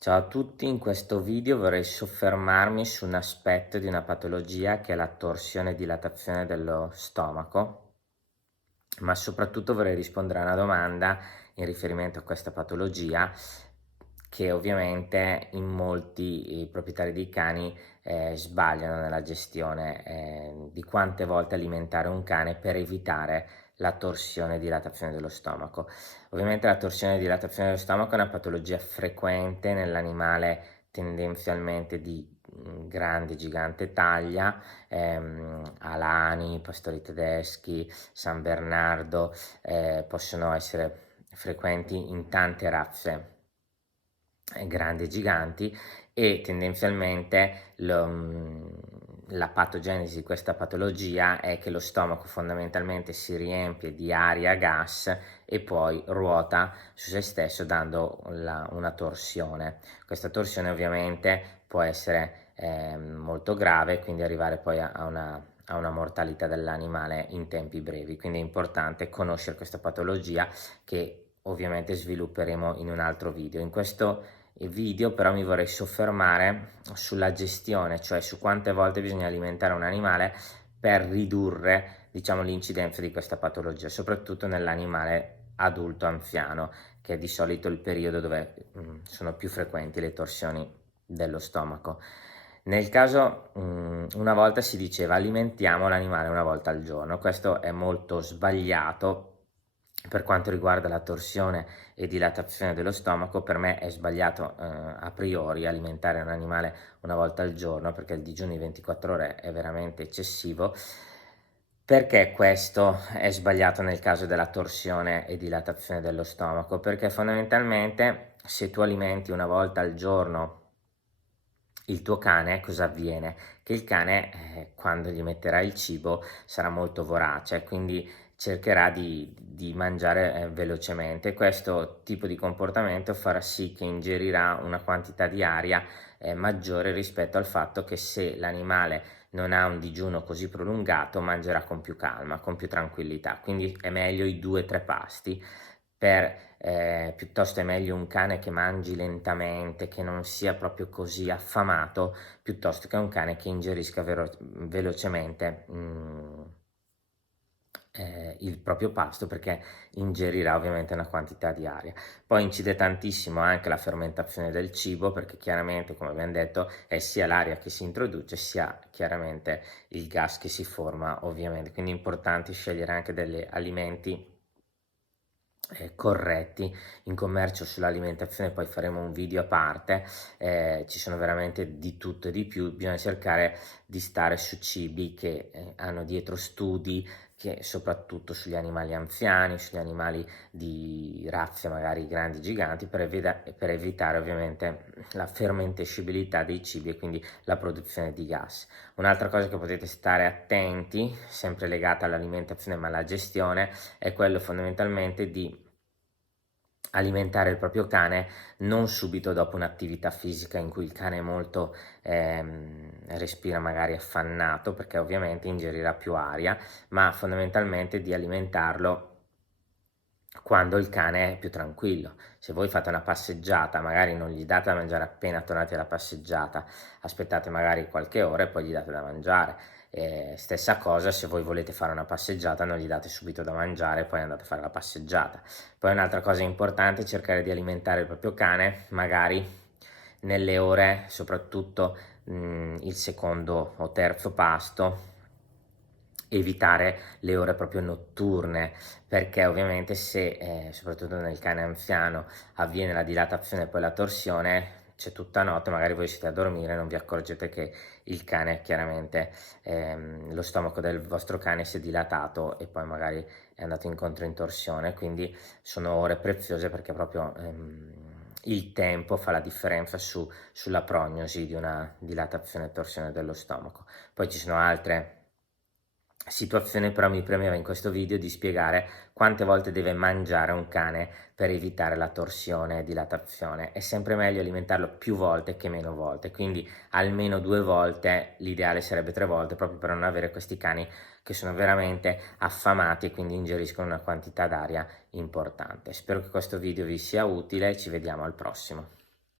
Ciao a tutti, in questo video vorrei soffermarmi su un aspetto di una patologia che è la torsione e dilatazione dello stomaco, ma soprattutto vorrei rispondere a una domanda in riferimento a questa patologia che ovviamente in molti proprietari di cani sbagliano nella gestione di quante volte alimentare un cane per evitare la torsione e dilatazione dello stomaco. Ovviamente la torsione e dilatazione dello stomaco è una patologia frequente nell'animale tendenzialmente di grande, gigante taglia, alani, pastori tedeschi, San Bernardo, possono essere frequenti in tante razze grandi e giganti e tendenzialmente la patogenesi di questa patologia è che lo stomaco fondamentalmente si riempie di aria a gas e poi ruota su se stesso dando una torsione. Questa torsione ovviamente può essere molto grave, quindi arrivare poi a una mortalità dell'animale in tempi brevi, quindi è importante conoscere questa patologia che ovviamente svilupperemo in un altro video. In questo video però mi vorrei soffermare sulla gestione, cioè su quante volte bisogna alimentare un animale per ridurre, diciamo, l'incidenza di questa patologia, soprattutto nell'animale adulto anziano, che è di solito il periodo dove sono più frequenti le torsioni dello stomaco. Nel caso, una volta si diceva alimentiamo l'animale una volta al giorno, questo è molto sbagliato. Per quanto riguarda la torsione e dilatazione dello stomaco, per me è sbagliato a priori alimentare un animale una volta al giorno, perché il digiuno di 24 ore è veramente eccessivo. Perché questo è sbagliato nel caso della torsione e dilatazione dello stomaco? Perché fondamentalmente se tu alimenti una volta al giorno il tuo cane, cosa avviene? Che il cane, quando gli metterai il cibo, sarà molto vorace, quindi cercherà di mangiare velocemente. Questo tipo di comportamento farà sì che ingerirà una quantità di aria maggiore rispetto al fatto che se l'animale non ha un digiuno così prolungato, mangerà con più calma, con più tranquillità. Quindi è meglio i 2-3 pasti piuttosto è meglio un cane che mangi lentamente, che non sia proprio così affamato, piuttosto che un cane che ingerisca velocemente il proprio pasto, perché ingerirà ovviamente una quantità di aria. Poi incide tantissimo anche la fermentazione del cibo, perché chiaramente, come abbiamo detto, è sia l'aria che si introduce, sia chiaramente il gas che si forma ovviamente. Quindi è importante scegliere anche degli alimenti corretti. In commercio sull'alimentazione poi faremo un video a parte, ci sono veramente di tutto e di più, bisogna cercare di stare su cibi che hanno dietro studi, che soprattutto sugli animali anziani, sugli animali di razze magari grandi, giganti, per evitare ovviamente la fermentescibilità dei cibi e quindi la produzione di gas. Un'altra cosa che potete stare attenti, sempre legata all'alimentazione ma alla gestione, è quello fondamentalmente di alimentare il proprio cane non subito dopo un'attività fisica in cui il cane è molto respira magari affannato, perché ovviamente ingerirà più aria, ma fondamentalmente di alimentarlo quando il cane è più tranquillo. Se voi fate una passeggiata, magari non gli date da mangiare appena tornati dalla passeggiata, aspettate magari qualche ora e poi gli date da mangiare. Stessa cosa, se voi volete fare una passeggiata, non gli date subito da mangiare e poi andate a fare la passeggiata. Poi un'altra cosa importante è cercare di alimentare il proprio cane, magari nelle ore, soprattutto il secondo o terzo pasto, evitare le ore proprio notturne, perché ovviamente se soprattutto nel cane anziano avviene la dilatazione e poi la torsione, c'è tutta notte, magari voi siete a dormire e non vi accorgete che il cane chiaramente lo stomaco del vostro cane si è dilatato e poi magari è andato incontro in torsione, quindi sono ore preziose, perché proprio il tempo fa la differenza sulla prognosi di una dilatazione e torsione dello stomaco. Poi ci sono altre situazione, però mi premeva in questo video di spiegare quante volte deve mangiare un cane per evitare la torsione e dilatazione. È sempre meglio alimentarlo più volte che meno volte, quindi almeno 2 volte, l'ideale sarebbe 3 volte, proprio per non avere questi cani che sono veramente affamati e quindi ingeriscono una quantità d'aria importante. Spero che questo video vi sia utile e ci vediamo al prossimo.